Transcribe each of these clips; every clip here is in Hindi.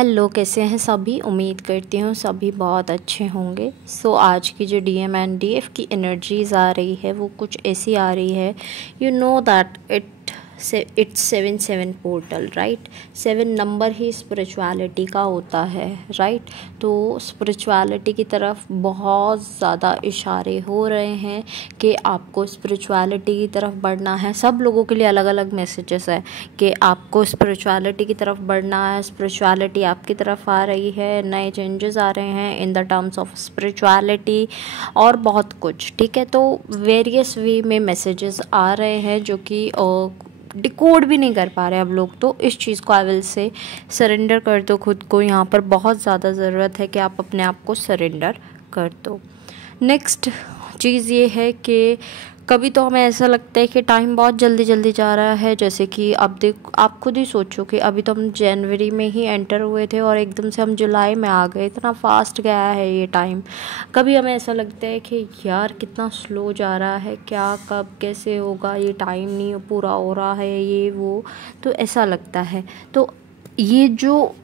हेलो, कैसे हैं सभी। उम्मीद करती हूँ सभी बहुत अच्छे होंगे। आज की जो डीएम एंड डीएफ की एनर्जीज आ रही है वो कुछ ऐसी आ रही है। You know that it's 7-7 portal, right. 7 number he spirituality का होता है, राइट। तो स्पिरिचुअलिटी की तरफ बहुत ज़्यादा इशारे हो रहे हैं कि आपको स्पिरिचुअलिटी की तरफ बढ़ना है। सब लोगों के लिए अलग अलग मैसेजेस है कि आपको स्पिरिचुअलिटी की तरफ बढ़ना है, स्पिरिचुअलिटी आपकी तरफ आ रही है, नए चेंजेस आ रहे हैं in the terms of spirituality और बहुत कुछ, ठीक है। तो वेरियस वे में मैसेजेस आ रहे हैं जो कि डिकोड भी नहीं कर पा रहे अब लोग। तो इस चीज़ को आई विल से सरेंडर कर दो खुद को। यहाँ पर बहुत ज़्यादा ज़रूरत है कि आप अपने आप को सरेंडर कर दो। नेक्स्ट चीज़ ये है कि कभी तो हमें ऐसा लगता है कि टाइम बहुत जल्दी जल्दी जा रहा है। जैसे कि अब आप खुद ही सोचो कि अभी तो हम जनवरी में ही एंटर हुए थे और एकदम से हम जुलाई में आ गए। इतना फास्ट गया है ये टाइम। कभी हमें ऐसा लगता है कि यार कितना स्लो जा रहा है, क्या कब कैसे होगा, ये टाइम नहीं पूरा हो रहा है, ये वो, तो ऐसा लगता है। तो ये जो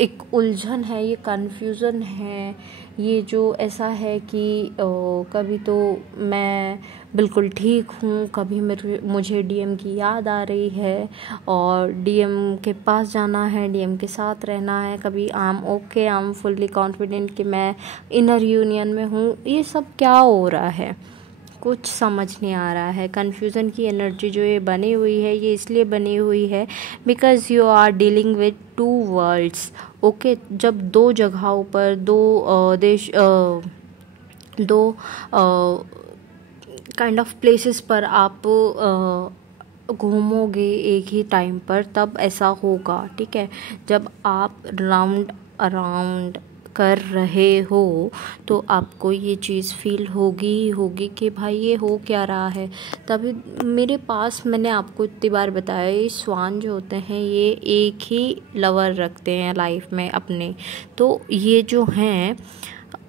एक उलझन है, ये कन्फ्यूज़न है, ये जो ऐसा है कि कभी तो मैं बिल्कुल ठीक हूँ, कभी मुझे डीएम की याद आ रही है और डीएम के पास जाना है, डीएम के साथ रहना है, कभी आई एम फुल्ली कॉन्फिडेंट कि मैं इनर यूनियन में हूँ। ये सब क्या हो रहा है, कुछ समझ नहीं आ रहा है। कन्फ्यूज़न की एनर्जी जो ये बनी हुई है, ये इसलिए बनी हुई है because you are dealing with 2 worlds, okay. जब 2 जगहों पर दो काइंड ऑफ प्लेसेस पर आप घूमोगे एक ही टाइम पर, तब ऐसा होगा, ठीक है। जब आप राउंड अराउंड कर रहे हो तो आपको ये चीज़ फील होगी कि भाई ये हो क्या रहा है। तभी मेरे पास, मैंने आपको इतनी बार बताया, ये स्वान जो होते हैं ये एक ही लवर रखते हैं लाइफ में अपने। तो ये जो हैं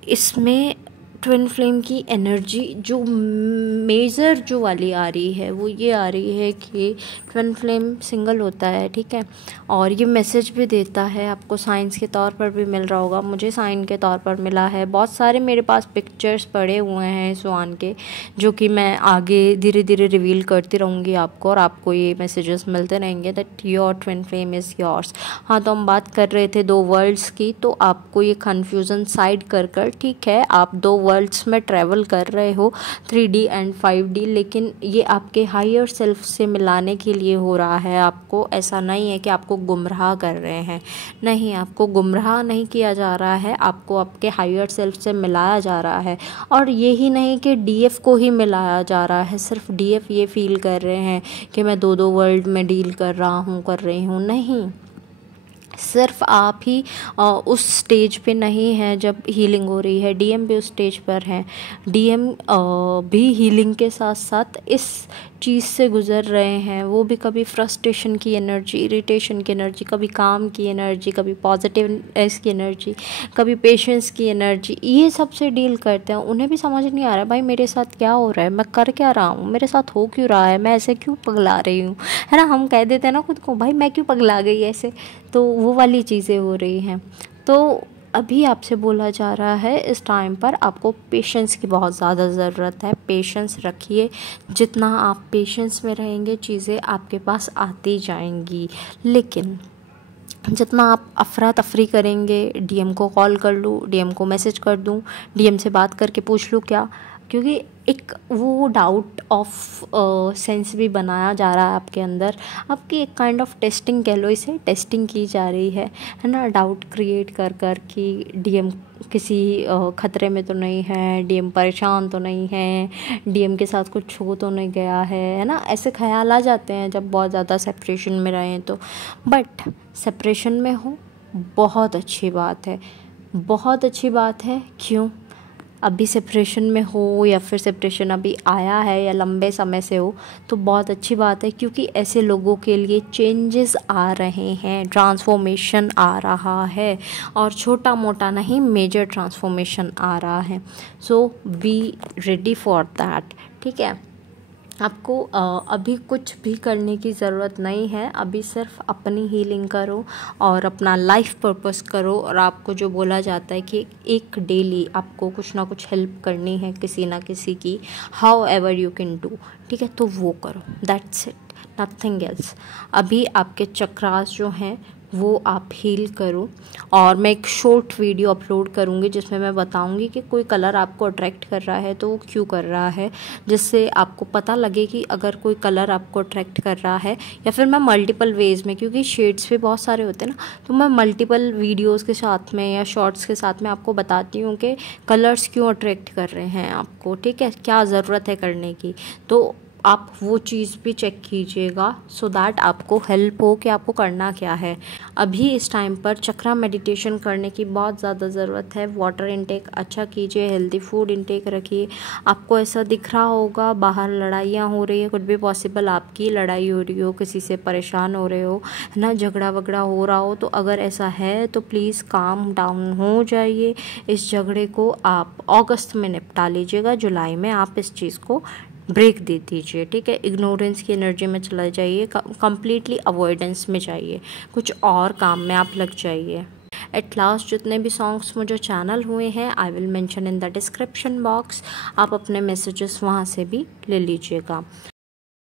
इसमें ट्विन फ्लेम की एनर्जी जो मेजर जो वाली आ रही है वो ये आ रही है कि ट्विन फ्लेम सिंगल होता है, ठीक है। और ये मैसेज भी देता है आपको, साइंस के तौर पर भी मिल रहा होगा, मुझे साइन के तौर पर मिला है। बहुत सारे मेरे पास पिक्चर्स पड़े हुए हैं स्वान के, जो कि मैं आगे धीरे धीरे रिवील करती रहूँगी आपको, और आपको ये मैसेजेस मिलते रहेंगे that your twin flame is yours. हाँ, तो हम बात कर रहे थे 2 वर्ल्ड्स की, तो आपको ये कन्फ्यूज़न साइड कर, ठीक है, आप 2 वर्ल्ड्स में ट्रैवल कर रहे हो, 3D एंड 5D, लेकिन ये आपके हायर सेल्फ से मिलाने के लिए हो रहा है। आपको ऐसा नहीं है कि आपको गुमराह कर रहे हैं, नहीं, आपको गुमराह नहीं किया जा रहा है, आपको आपके हायर सेल्फ से मिलाया जा रहा है। और यही नहीं कि डीएफ को ही मिलाया जा रहा है, सिर्फ डीएफ ये फील कर रहे हैं कि मैं 2 वर्ल्ड में डील कर रही हूँ, नहीं। सिर्फ आप ही उस स्टेज पे नहीं है जब हीलिंग हो रही है, डीएम भी उस स्टेज पर हैं। डीएम भी हीलिंग के साथ साथ इस चीज़ से गुज़र रहे हैं। वो भी कभी फ्रस्ट्रेशन की एनर्जी, इरिटेशन की एनर्जी, कभी काम की एनर्जी, कभी पॉजिटिवनेस की एनर्जी, कभी पेशेंस की एनर्जी, ये सब से डील करते हैं। उन्हें भी समझ नहीं आ रहा है भाई मेरे साथ क्या हो रहा है, मैं कर क्या रहा हूँ, मेरे साथ हो क्यों रहा है, मैं ऐसे क्यों पगला रही हूँ, है ना। हम कह देते हैं ना खुद को, भाई मैं क्यों पगला गई ऐसे, तो वो वाली चीज़ें हो रही हैं। तो अभी आपसे बोला जा रहा है इस टाइम पर आपको पेशेंस की बहुत ज़्यादा ज़रूरत है। पेशेंस रखिए, जितना आप पेशेंस में रहेंगे चीज़ें आपके पास आती जाएंगी। लेकिन जितना आप अफरा तफरी करेंगे, डीएम को कॉल कर लूँ, डीएम को मैसेज कर दूँ, डीएम से बात करके पूछ लूँ क्या, क्योंकि एक वो डाउट ऑफ सेंस भी बनाया जा रहा है आपके अंदर। आपकी एक काइंड ऑफ टेस्टिंग कह लो, इसे टेस्टिंग की जा रही है ना, डाउट क्रिएट कर कि डीएम किसी खतरे में तो नहीं है, डीएम परेशान तो नहीं है, डीएम के साथ कुछ हो तो नहीं गया है ना। ऐसे ख्याल आ जाते हैं जब बहुत ज़्यादा सेपरेशन में रहें तो। बट सेपरेशन में हो बहुत अच्छी बात है, बहुत अच्छी बात है। क्यों? अभी सेपरेशन में हो या फिर सेपरेशन अभी आया है या लंबे समय से हो, तो बहुत अच्छी बात है, क्योंकि ऐसे लोगों के लिए चेंजेस आ रहे हैं, ट्रांसफॉर्मेशन आ रहा है, और छोटा मोटा नहीं, मेजर ट्रांसफॉर्मेशन आ रहा है। सो बी रेडी फॉर दैट, ठीक है। आपको अभी कुछ भी करने की ज़रूरत नहीं है। अभी सिर्फ अपनी हीलिंग करो और अपना लाइफ पर्पस करो। और आपको जो बोला जाता है कि एक डेली आपको कुछ ना कुछ हेल्प करनी है किसी ना किसी की, how ever you can do, ठीक है, तो वो करो, दैट्स इट, नथिंग एल्स। अभी आपके चक्रास जो हैं वो आप हील करो। और मैं एक शॉर्ट वीडियो अपलोड करूँगी जिसमें मैं बताऊँगी कि कोई कलर आपको अट्रैक्ट कर रहा है तो वो क्यों कर रहा है, जिससे आपको पता लगे कि अगर कोई कलर आपको अट्रैक्ट कर रहा है, या फिर मैं मल्टीपल वेज़ में, क्योंकि शेड्स भी बहुत सारे होते हैं ना, तो मैं मल्टीपल वीडियोज़ के साथ में या शॉर्ट्स के साथ में आपको बताती हूँ कि कलर्स क्यों अट्रैक्ट कर रहे हैं आपको, ठीक है, क्या ज़रूरत है करने की। तो आप वो चीज़ भी चेक कीजिएगा सो दैट आपको हेल्प हो कि आपको करना क्या है। अभी इस टाइम पर चक्रा मेडिटेशन करने की बहुत ज़्यादा ज़रूरत है। वाटर इनटेक अच्छा कीजिए, हेल्दी फूड इनटेक रखिए। आपको ऐसा दिख रहा होगा बाहर लड़ाइयाँ हो रही है, कुछ भी पॉसिबल आपकी लड़ाई हो रही हो, किसी से परेशान हो रहे हो, है ना, झगड़ा वगड़ा हो रहा हो, तो अगर ऐसा है तो प्लीज़ काम डाउन हो जाइए। इस झगड़े को आप अगस्त में निपटा लीजिएगा, जुलाई में आप इस चीज़ को ब्रेक दे दीजिए, ठीक है। इग्नोरेंस की एनर्जी में चला जाइए, कम्प्लीटली अवॉइडेंस में जाइए, कुछ और काम में आप लग जाइए। एट लास्ट जितने भी सॉन्ग्स मुझे चैनल हुए हैं I will mention in the description box, आप अपने मैसेजेस वहाँ से भी ले लीजिएगा।